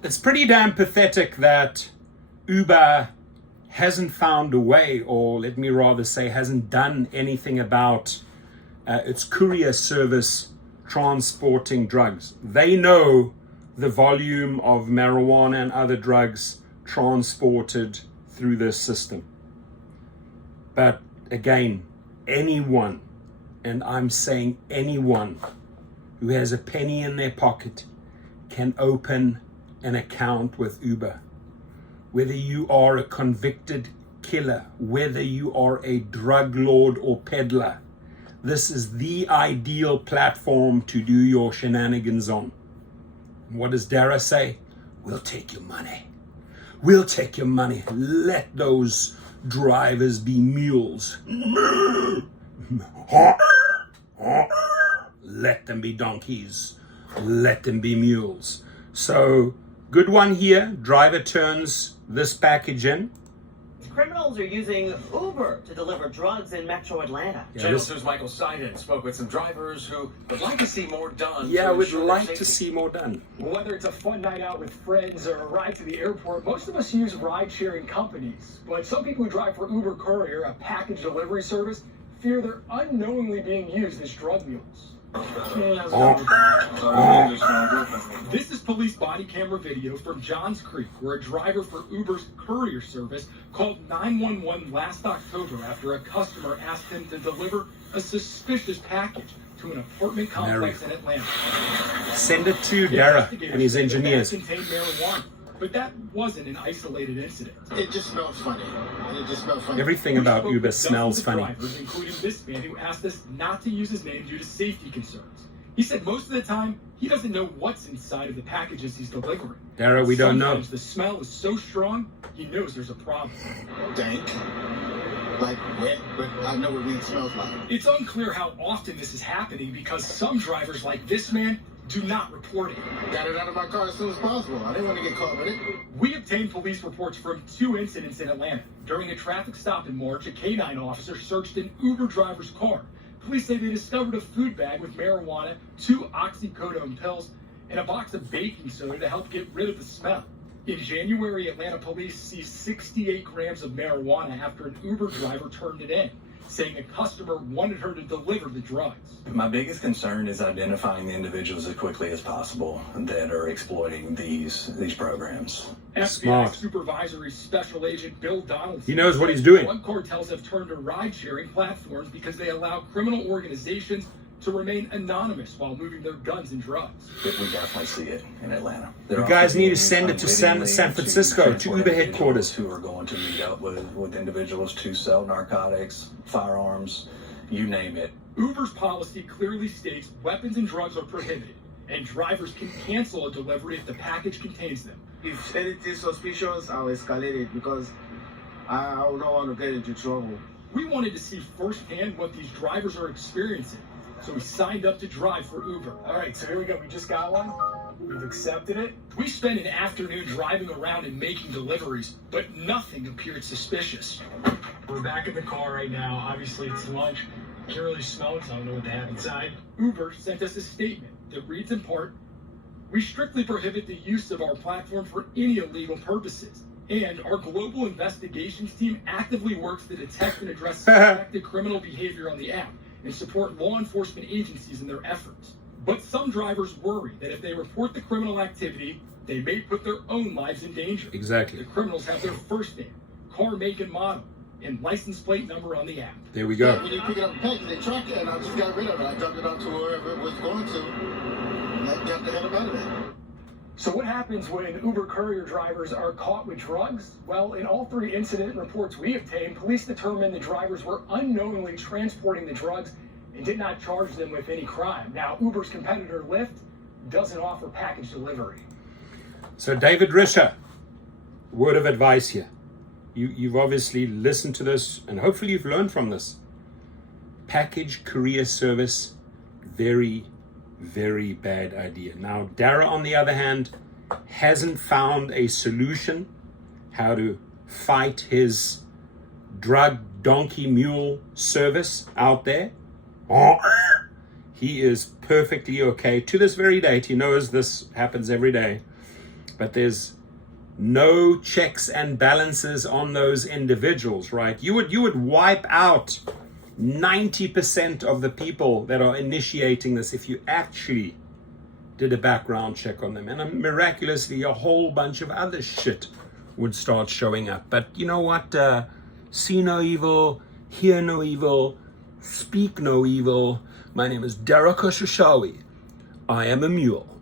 It's pretty damn pathetic that Uber hasn't found a way, or let me rather say hasn't done anything about its courier service transporting drugs. They know the volume of marijuana and other drugs transported through this system. But again, anyone, and I'm saying anyone, who has a penny in their pocket can open an account with Uber. Whether you are a convicted killer, whether you are a drug lord or peddler, this is the ideal platform to do your shenanigans on. What does Dara say? We'll take your money. We'll take your money. Let those drivers be mules. Let them be donkeys. Let them be mules. So, good one here. Driver turns this package in. Criminals are using Uber to deliver drugs in Metro Atlanta. Jail's Michael Seiden spoke with some drivers who would like to see more done. Yeah, would like to see more done. Whether it's a fun night out with friends or a ride to the airport, most of us use ride-sharing companies. But some people who drive for Uber Courier, a package delivery service, fear they're unknowingly being used as drug mules. This is police body camera video from Johns Creek, where a driver for Uber's courier service called 911 last October after a customer asked him to deliver a suspicious package to an apartment complex in Atlanta. Send it to Dara and his engineers. Contained marijuana, but that wasn't an isolated incident. It just smells funny. Everything about Uber smells funny. Drivers, including this man who asked us not to use his name due to safety concerns. He said most of the time, he doesn't know what's inside of the packages he's delivering. Dara, we don't know. Sometimes the smell is so strong, he knows there's a problem. Dank. Like wet, but I know what weed smells like. It's unclear how often this is happening because some drivers like this man do not report it. Got it out of my car as soon as possible. I didn't want to get caught with it. We obtained police reports from 2 incidents in Atlanta. During a traffic stop in March, a K-9 officer searched an Uber driver's car. Police say they discovered a food bag with marijuana, 2 oxycodone pills, and a box of baking soda to help get rid of the smell. In January, Atlanta police seized 68 grams of marijuana after an Uber driver turned it in, saying a customer wanted her to deliver the drugs. My biggest concern is identifying the individuals as quickly as possible that are exploiting these programs. FBI Smart. Supervisory Special Agent Bill Donaldson. He knows what he's doing. Drug cartels have turned to ride-sharing platforms because they allow criminal organizations to remain anonymous while moving their guns and drugs. We definitely see it in Atlanta. You guys need to send it to San Francisco, to Uber headquarters. Who are going to meet up with individuals to sell narcotics, firearms, you name it. Uber's policy clearly states weapons and drugs are prohibited, and drivers can cancel a delivery if the package contains them. If anything suspicious, I'll escalate it because I don't want to get into trouble. We wanted to see firsthand what these drivers are experiencing, so we signed up to drive for Uber. All right, so here we go. We just got one. We've accepted it. We spent an afternoon driving around and making deliveries, but nothing appeared suspicious. We're back in the car right now. Obviously, it's lunch. Can't really smell it, so I don't know what they have inside. Uber sent us a statement that reads in part, "We strictly prohibit the use of our platform for any illegal purposes. And our global investigations team actively works to detect and address suspected criminal behavior on the app and support law enforcement agencies in their efforts. But some drivers worry that if they report the criminal activity, they may put their own lives in danger." Exactly. The criminals have their first name, car make and model, and license plate number on the app. There we go. When you pick it up the package, they track it, and I just got rid of it. I dumped it out to wherever it was going to, and I got the hell out of it. So what happens when Uber courier drivers are caught with drugs? Well, in all 3 incident reports we obtained, police determined the drivers were unknowingly transporting the drugs and did not charge them with any crime. Now, Uber's competitor, LYFT, doesn't offer package delivery. So David Risher, word of advice here. You've obviously listened to this, and hopefully you've learned from this. Package courier service, very, very bad idea. Now, Dara, on the other hand, hasn't found a solution how to fight his drug donkey mule service out there. He is perfectly okay to this very date. He knows this happens every day. but there's no checks and balances on those individuals, right? You would wipe out 90% of the people that are initiating this if you actually did a background check on them. And miraculously, a whole bunch of other shit would start showing up. But you know what? See no evil, hear no evil, speak no evil. My name is Derek Oshashawi. I am a mule.